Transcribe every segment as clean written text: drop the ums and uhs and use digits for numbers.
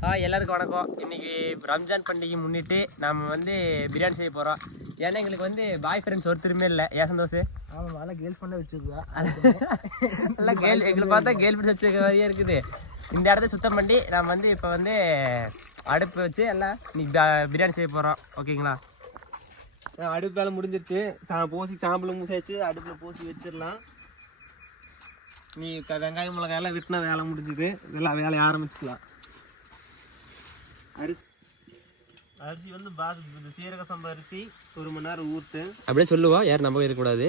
எல்லாருக்கும் வணக்கம். இன்னைக்கு ரம்ஜான் பண்டிகை முன்னிட்டு நம்ம வந்து பிரியாணி செய்ய போகிறோம். ஏன்னா எங்களுக்கு வந்து பாய் ஃப்ரெண்ட்ஸ் ஒருத்தருமே இல்லை. ஏன் சந்தோஷ்? ஆமாம், நல்லா கேர்ள் ஃப்ரெண்டாக வச்சுருக்கா. நல்லா எங்களை பார்த்தா கேர்ள் ஃப்ரெண்ட்ஸ் வச்சுருக்க மாதிரியே இருக்குது. இந்த இடத்த சுத்தம் பண்ணி நம்ம வந்து இப்போ வந்து அடுப்பு வச்சு எல்லாம் இன்னைக்கு பிரியாணி செய்ய போகிறோம். ஓகேங்களா? அடுப்பு வேலை முடிஞ்சிருச்சு. போசி சாம்பலும் மூசாச்சு, அடுப்பில் போசி வச்சிடலாம். நீ வெங்காயம் மிளகாயெல்லாம் விட்டுனா வேலை முடிஞ்சுது. இதெல்லாம் வேலையை ஆரம்பிச்சுக்கலாம். அரிசி வந்து இந்த சீரக சம்பா அரிசி 1 மணி நேரம் ஊற்று. அப்படியே சொல்லுவோம், யாரும் நம்ப இருக்கக்கூடாது.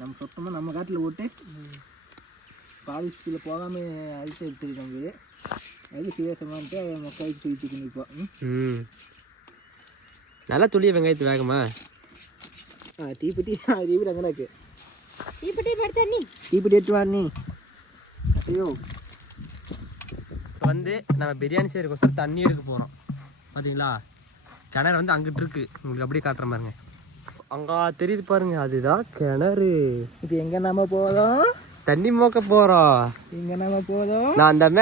நம்ம சொத்தமாக நம்ம காட்டில் ஓட்டு பாலிஸ்டில் போகாமல் அரிசி எடுத்துருக்கோம். அது சீரகமான்ட்டு மொக்காய்க்கு சுவிட்டு நிற்போம். நல்லா துளிய வெங்காயத்து வேகமா தீப்பெட்டி தீப்பெட்டி அங்கே இருக்கு. தீப்பெட்டி எடுத்து வா நீ. ஐயோ, வந்து நம்ம பிரியாணி செய்யறதுக்கோசரம் தண்ணி எடுக்க போகிறோம். பார்த்தீங்களா? கிணறு வந்து அங்கிட்டு இருக்கு. உங்களுக்கு அப்படியே காட்டுற பாருங்க. அங்கே தெரியுது பாருங்க, அதுதான் கிணறு. இது எங்கே நம்ம போதும்? தண்ணி மோக்க போகிறோம். எங்கே நம்ம போதும்? நான் தான்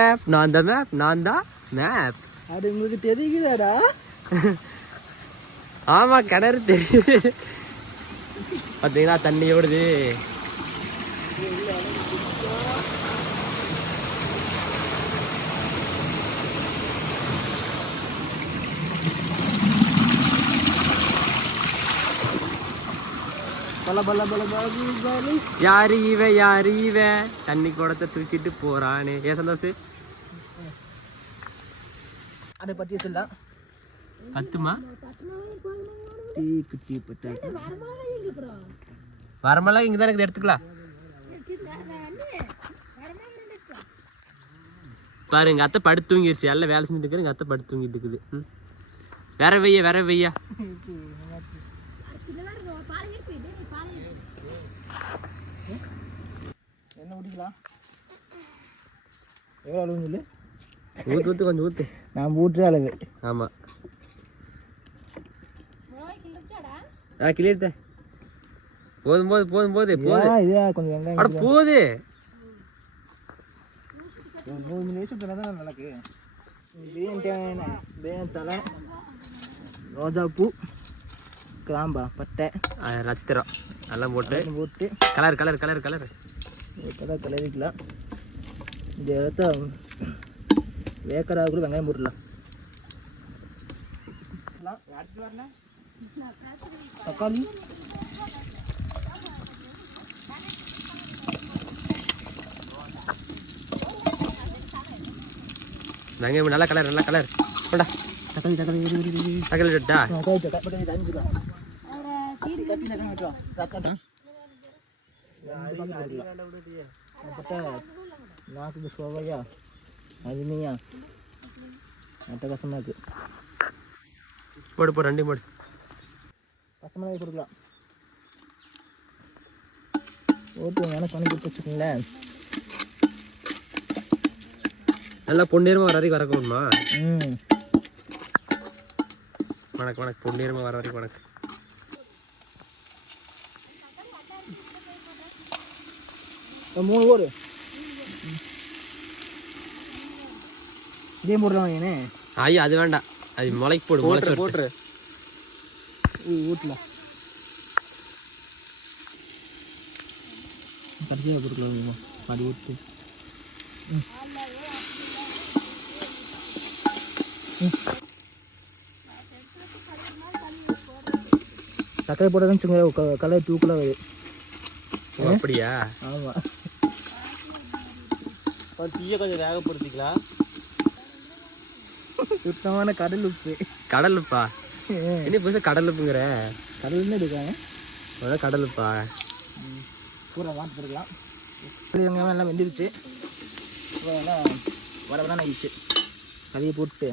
மேப். அது உங்களுக்கு தெரியுதாடா? ஆமாம், கிணறு தெரியுது. பார்த்தீங்களா தண்ணி ஓடுது. யாரு இவன் தண்ணி குடத்தை தூக்கிட்டு போறானே. ஏன் சந்தோஷ்? அதை பற்றி சொல்லலாம். பத்துமா குட்டி வரமெல்லாம் இங்கே தான் எனக்கு எடுத்துக்கலாம். பாரு, எங்கள் அத்தை படுத்து தூங்கிருச்சு. எல்லாம் வேலை செஞ்சுட்டு இருக்கிற எங்கள் அத்தை படுத்து தூங்கிட்டு இருக்குது. வேற வையா என்ன ஊட்டிக்கலாம்? எவ்வளோ அளவுன்னு சொல்லு. ஊற்று கொஞ்சம் ஊற்று. நான் ஊட்டுற அளவு. ஆமாம். கிளியர் போதும் இது கொஞ்சம் வெங்காயம் போகுது. 3 நிமிஷம் தான் நடக்கு. பிரியாணி தலை, ரோஜாப்பூ, கிராம்பா, பட்டை, நட்சத்திரம் எல்லாம் போட்டு கலர் கிளறிக்கலாம். இந்த இடத்த வேக்கடா கூட வெங்காயம் போட்டுடலாம். தக்காளி, வெங்காயம் நல்லா கலர் போடா. தக்காளி எடுத்தா நாக்கு சோவையா அருமையா அட்டகாசமாக இருக்கு. போடு 2 போடு. பச்சை மிளகாய் கொடுக்கலாம். ஓட்டு எனக்கு பண்ணி கொடுத்து வச்சுக்கோங்களேன். நல்லா பொன்னீரமாக வர வரைக்கும் வறக்கணுமா? வணக்கம் பொன்னீரமாக வர வரைக்கும் வணக்கம். மூணு ஓடு இதே போடலாம். ஏனே ஐயா அது வேண்டாம், அது முளைக்கு போட்டு ஊட்டலாம். கடைசியாக போட்டுக்கலாம். பாடி ஊட்டு. தக்காளி போட்டதுன்னு வச்சுக்கோங்க, கலர் தூக்கலாக வருது. அப்படியா? ஆமாம். தீயை கொஞ்சம் வேகப்படுத்திக்கலாம். சுத்தமான கடல் உப்பா? என்ன புதுசாக கடல் உப்புங்கிற? கடல்னு இருக்காங்க. அதான் கடல் உப்பா. பூரா வாங்கிட்டுருக்கலாம். வெங்காயம் எல்லாம் வெந்துருச்சு. எல்லாம் வரவெல்லாம் ஆயிடுச்சு. அதையே போட்டு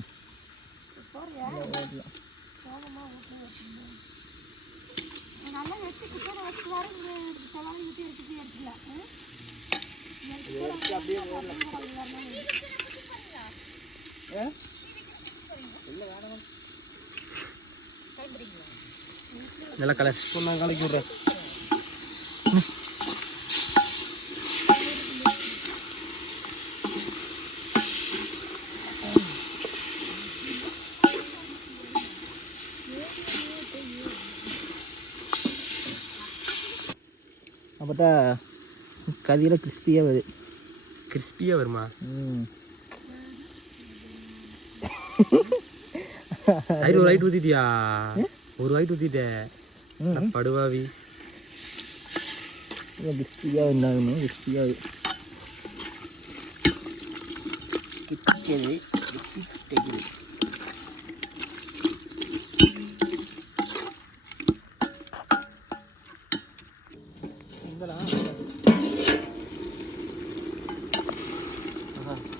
நல்லா கலர் நான் கலக்கி விட்றேன். போட்டால் கதியில் கிறிஸ்பியாக வருது. கிறிஸ்பியாக வருமா? ஒரு வாய்ட் ஊற்றிட்டியா? ஒரு வாய்ட் ஊற்றிட்டேன் படுவாவி. கிறிஸ்பியாக இருந்தாலும் கிறிஸ்பியாக கிட்டது கிட்டது.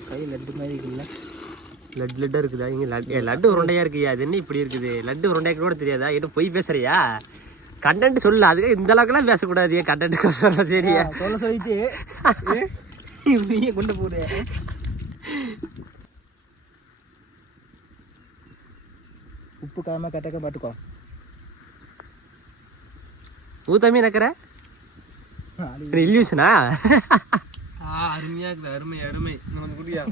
கை லட்டு மாதிரி இருக்குல்ல? லட்டாக இருக்குதா? இங்கே லட்டு உருண்டையாக இருக்குயா. அது என்ன இப்படி இருக்குது? லட்டு உருண்டையாக கூட தெரியாதா? என்ன பொய் பேசுறியா? கண்டென்ட் சொல்லு. அதுக்கு இந்த அளவுக்குலாம் பேசக்கூடாது. கண்டென்ட் சொல்ல சரியா? சொல்ல சொல்லிட்டு இப்படியே கொண்டு போடு. உப்பு காம கட்டக்க பாட்டுக்கோ. ஊத்தாமே நக்கிற இல்லியூஷனா? அருமையா இருக்குது. அருமை அருமை. நமக்கு குடியா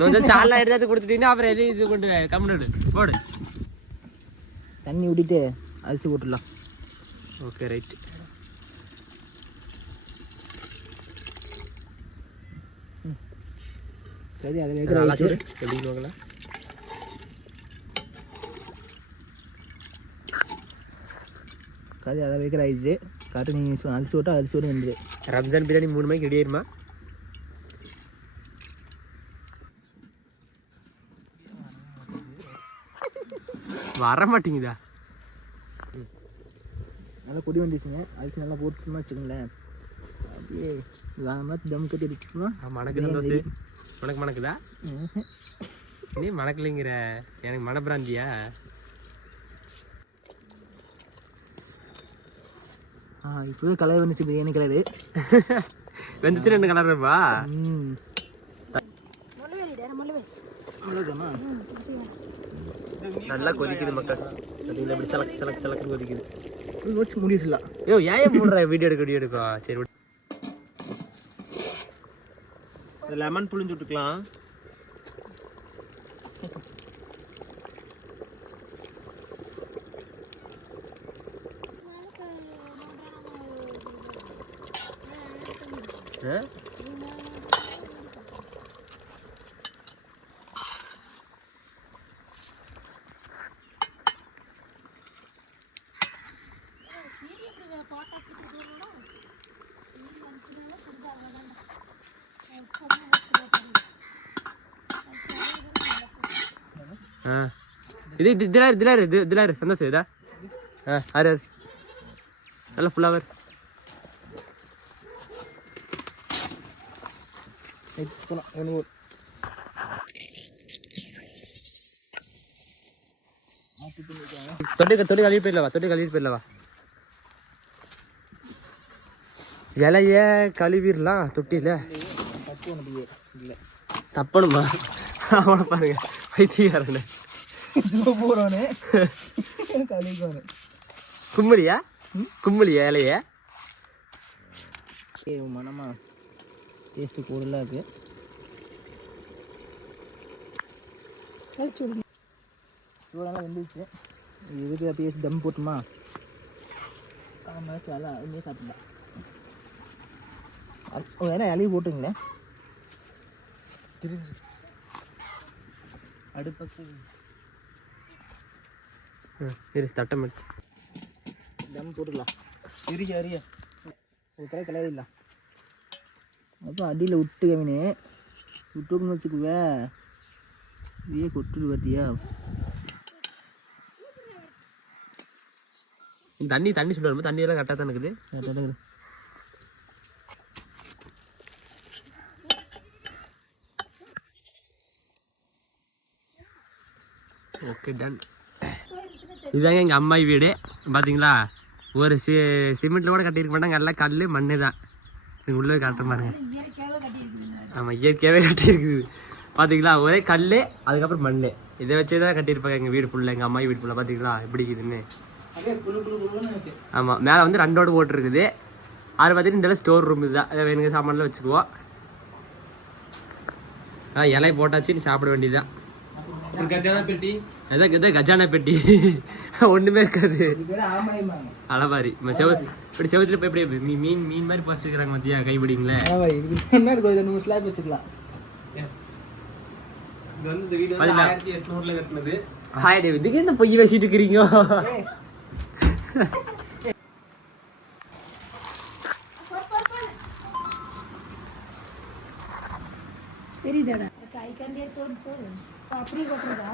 கொஞ்சம் சாலா எடுத்து கொடுத்துட்டீங்கன்னா அப்புறம் எதையும் இது கொண்டு கம்முனு போடு. தண்ணி ஊட்டிட்டு அரிசி போட்டுடலாம். Okay right. சரி அதில் எப்படி நோக்கலாம். கறி அதை வைக்கிற ஐஸு கரெக்டாக நீங்கள் அரிசி விட்டால் அரிசி விட்டு வந்துடு. ரம்ஜான் பிரியாணி 3 மணிக்கு ரெடி ஆயிருமா? வர மாட்டேங்குதா? நல்லா கொடி வந்துச்சுங்க. அரிசி நல்லா போட்டுட்டோம்னா வச்சுக்கோங்களேன், அப்படியே மாதிரி தம் கட்டி அடிச்சுட்டோம்னா மணக்கு சந்தோஷம். உனக்கு மணக்குதா? நீ மணக்கலைங்கிற எனக்கு மனப்பிராந்தியா? இப்போவே கலர் வந்துச்சு பிரியாணி கலரு. வெந்துச்சு 2 கலர் இருப்பா. நல்லா கொதிக்குது மக்கள். அப்படி சலக்கு சலக்கு சலக்கு கொதிக்குது. முடியல. ஐயோ ஏன் மூடுற? வீடியோ எடுக்கும். சரி லெமன் புளிஞ்சு விட்டுக்கலாம். இது திலாரு சந்தோஷம் இதா. ஆறு நல்லா ஃபுல்லாக தொட்டி கழுவிட்டு போயிடலவா. தொட்டி கழுவிட்டு போயிடலவா. இலைய கழுவிடலாம் தொட்டியில். தப்பணுமா? அவனை பாருங்க வைத்தியாரனு கும்பலியா கும்பலியா இலைய மனமா டேஸ்ட்டு கூடுதலாக இருக்கு. சூடெல்லாம் வந்துச்சு. இதுக்கு அப்படியே தம் போட்டுமா நல்லா இன்னும் சாப்பிடலாம். வேணா இலையை போட்டுங்களேன். அடுப்பு தட்டம் எடுத்து தம் போட்டுடலாம். அரிய ஒரு தடவை கிளறிடலாம். அப்போ அடியில் விட்டு கவினே விட்டுன்னு வச்சுக்குவே இதே கொட்டுடு பார்த்தியா. தண்ணி சொல்லுவோம். தண்ணி எல்லாம் கரெக்டாக தான் இருக்குது. கரெக்டாக இருக்குது. Okay done. இதுதாங்க எங்கள் அம்மாயி வீடு. பார்த்தீங்களா, ஒரு சிமெண்ட்டில் கூட கட்டியிருக்க மாட்டாங்க. எல்லாம் கல் மண்ணு தான். நீங்கள் உள்ளே காட்டுற பாருங்க. ஆமாம், இயற்கையாகவே கட்டியிருக்குது. பார்த்தீங்களா, ஒரே கல் அதுக்கப்புறம் மண். இதை வச்சு தான் கட்டியிருப்பாங்க எங்கள் வீடு ஃபுல்லாக. எங்கள் அம்மாயி வீடு ஃபுல்லாக பார்த்தீங்களா எப்படி இருக்குதுன்னு. ஆமாம், மேலே வந்து 2 ஓடு போட்டுருக்குது. அது பார்த்தீங்கன்னா இந்த ஸ்டோர் ரூம் இதுதான். அதை வேணுங்க சாமான்லாம் வச்சுக்குவோம். இலை போட்டாச்சு, நீ சாப்பிட வேண்டியதுதான். ஒரு கஜானா பெட்டி. எதாவது கஜானா பெட்டி ஒண்ணுமே இருக்காது. இது பேர் ஆமாயிமாங்க. அலமாரி இப்படி செவத்துல போய் இப்படி மீன் மாதிரி பறிச்சுக்கிறாங்க மத்தியா கைப்பிடிங்களே. ஆமாய் இது என்ன இருக்கும், இதை நம்ம ஸ்லாப் வச்சுக்கலாம். இது வந்து இந்த வீடு வந்து 1800ல கட்டினது. ஹாய் டேவிட், இதுக்கு என்ன பொய் வச்சிட்டு இருக்கிறீங்க? ஏய் தெரியுதாடா கை கண்டே தோடு அப்படியே கொட்டுறதா?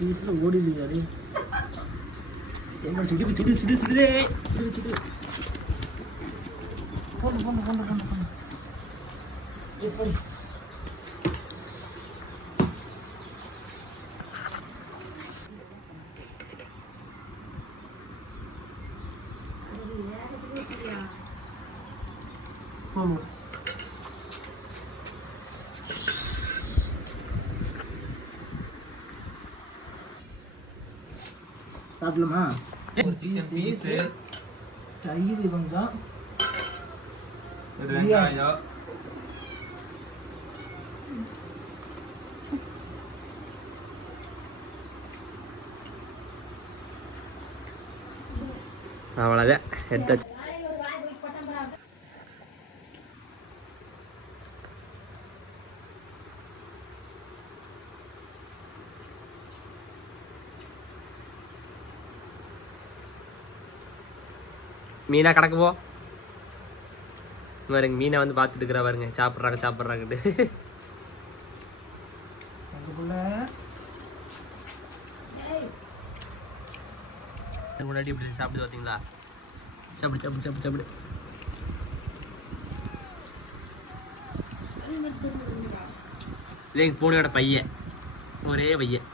வீட்டுல ஓடிடுவாரு. என்ன சுடுதே போன எப்படி சாப்பிடலாமா? ஒரு சிக்கன் பீஸ், தயிர் கொஞ்சம், ஒரு வெங்காயம், அவ்வளோதான் எடுத்தாச்சு. மீனா கணக்கு போ பாருங்க, மீனை வந்து பார்த்துட்டு இருக்கிறா பாருங்க, சாப்பிட்றாங்கட்டு. முன்னாடி இப்படி சாப்பிடுது பார்த்தீங்களா? சாப்பிடு. இது எங்கள் பூனையோட பையன், ஒரே பையன்.